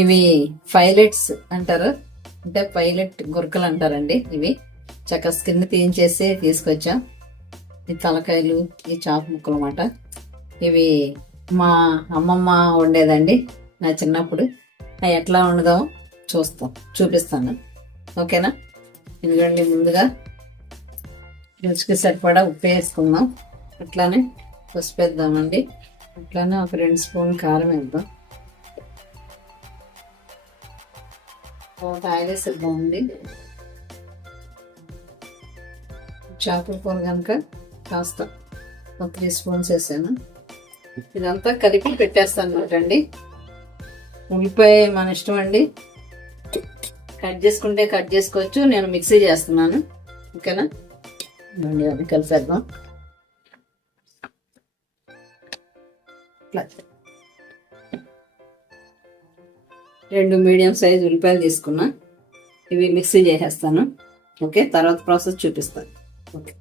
ఇవి పైలెట్స్ అంటారు, అంటే పైలెట్ గురకలు అంటారండి. ఇవి చక్క స్కిన్ తీయించేసి తీసుకొచ్చా. ఈ తలకాయలు, ఈ చాప ముక్కలు అన్నమాట. ఇవి మా అమ్మమ్మ వండేదండి నా చిన్నప్పుడు. అవి ఎట్లా వండుదామో చూపిస్తాను. ఓకేనా? ఎందుకంటే ముందుగా రుచికి సరిపడా ఉప్పు వేసుకుందాం, అట్లానే పసుపు వేద్దామండి, అట్లానే ఒక 2 స్పూన్లు కారం వేద్దాం, ఆయిల్ వేసేద్దామండి. చేపల కూర కనుక కాస్త ఒక 3 స్పూన్స్ వేసాను. ఇదంతా కలిపి పెట్టేస్తాను అనమాటండి. ఉల్లిపాయ మన ఇష్టం అండి, కట్ చేసుకుంటే కట్ చేసుకోవచ్చు. నేను మిక్సీ చేస్తున్నాను. ఓకేనా? అది కలిపేద్దాం. 2 మీడియం సైజ్ ఉల్లిపాయలు తీసుకున్నా, ఇవి మిక్సీ చేసేస్తాను. ఓకే, తర్వాత ప్రాసెస్ చూపిస్తాను. ఓకే,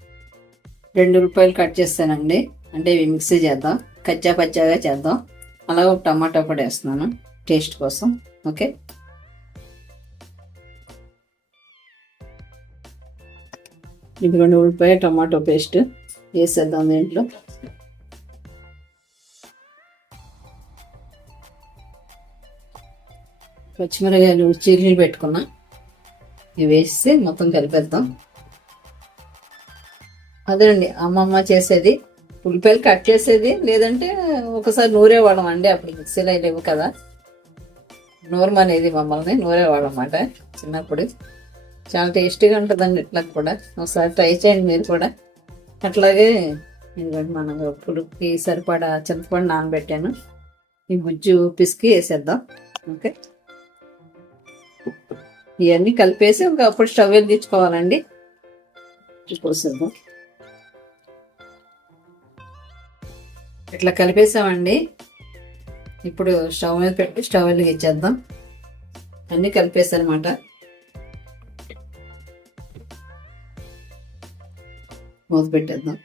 2 ఉల్లిపాయలు కట్ చేస్తానండి, అంటే ఇవి మిక్సీ చేద్దాం, కచ్చా పచ్చాగా చేద్దాం. అలాగే ఒక టమాటా కూడా వేస్తున్నాను టేస్ట్ కోసం. ఓకే, ఇదిగోండి ఉల్లిపాయ టమాటో పేస్ట్ వేసేద్దాం దీంట్లో. పచ్చిమిరకాయలు చీరలు పెట్టుకున్నా, ఇవి వేసి మొత్తం కలిపేద్దాం. అదేనండి అమ్మమ్మ చేసేది, ఉల్లిపాయలు కట్ చేసేది, లేదంటే ఒకసారి నూరేవాళ్ళం అండి. అప్పుడు మిక్సీలో లేవు కదా, నూరమనేది మమ్మల్ని, నూరేవాళ్ళం అన్నమాట చిన్నప్పుడు. చాలా టేస్టీగా ఉంటుందండి ఇట్లా కూడా. ఒకసారి ట్రై చేయండి మీరు కూడా. అట్లాగే ఎందుకంటే మనం పులుపుకి సరిపడా చింతపండు నానబెట్టాను, ఈ గుజ్జు పిసికి వేసేద్దాం. ఓకే, ఇవన్నీ కలిపేసి అప్పుడు స్టవ్ వెలిగించుకోవాలండి. పోసేద్దాం. ఇట్లా కలిపేసామండి. ఇప్పుడు స్టవ్ మీద పెట్టి స్టవ్ వెలిగించేద్దాం. అన్నీ కలిపేసానమాట. మూత పెట్టేద్దాం.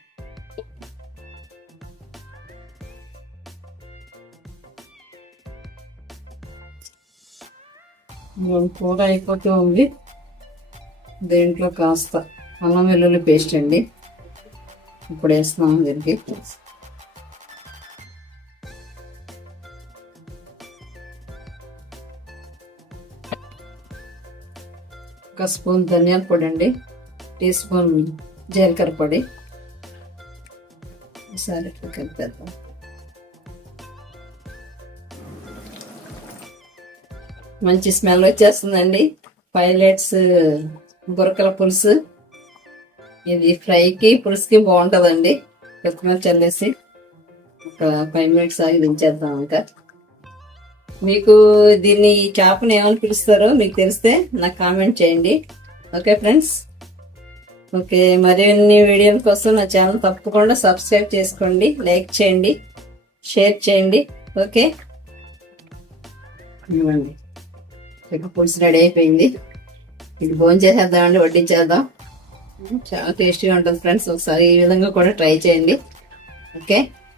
కూర అయిపోతూ ఉంది. దీంట్లో కాస్త అల్లం వెల్లుల్లి పేస్ట్ అండి ఇప్పుడు వేస్తున్నాం. దీనికి ఒక స్పూన్ ధనియాల పొడి అండి, టీ స్పూన్ జీలకర్ర పొడి. ఒకసారి ఇట్లా కలిపేద్దాం. మంచి స్మెల్ వచ్చేస్తుందండి. పైలెట్స్ గురకల పులుసు. ఇది ఫ్రైకి పులుసుకి బాగుంటుందండి. కొత్తిమీర చల్లేసి ఒక 5 మినిట్స్ ఆగి దించేద్దాం. ఇంకా మీకు దీన్ని ఈ చేపని ఏమని పిలుస్తారో మీకు తెలిస్తే నాకు కామెంట్ చేయండి. ఓకే ఫ్రెండ్స్, ఓకే, మరిన్ని వీడియోల కోసం నా ఛానల్ తప్పకుండా సబ్స్క్రైబ్ చేసుకోండి, లైక్ చేయండి, షేర్ చేయండి. ఓకే, ఇవ్వండి, ఇక పులుసు రెడీ అయిపోయింది. ఇది భోజనం చేసేద్దామండి, వడ్డించేద్దాం. చాలా టేస్టీగా ఉంటుంది ఫ్రెండ్స్. ఒకసారి ఈ విధంగా కూడా ట్రై చేయండి. ఓకే.